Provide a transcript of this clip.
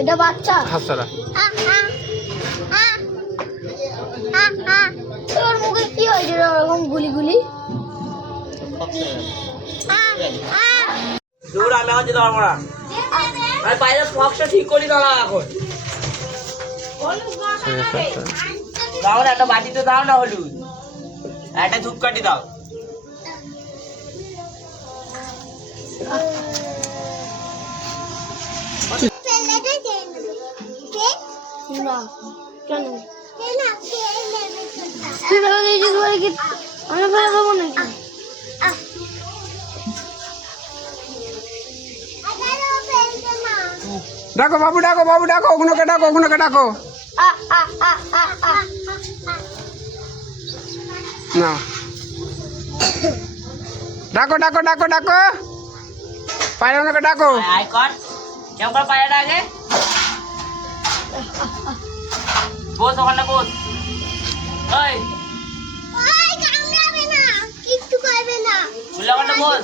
এটা বাচ্চা হাসারা তোর মুখে কি হয়েছে এরকম গুলি গুলি? দূর আমি এখন যেতে পারবো না। আমি বাইরে ফক্সটা ঠিক করি দাঁড়া এখন। দাও না, একটা বাটিতে দাও না হলুদ, একটা ধূপকাঠি দাও। না কেন তুই ফেলে দিয়েছিস বলে কি আমি ফেলে দেবো নাকি? ডাকো বাবু, ডাকো বাবু, ডাকো ওগুলোকে, ডাকো ওগুলোকে, ডাকো না, ডাকো ডাকো ডাকো ডাকো পায়রাগুলোকে ডাকো। আয় কর, কেউ কর পায়রাটা আগে। বস ওখানে বস। ওই কামড়াবে না, কিচ্ছু করবে না। বস।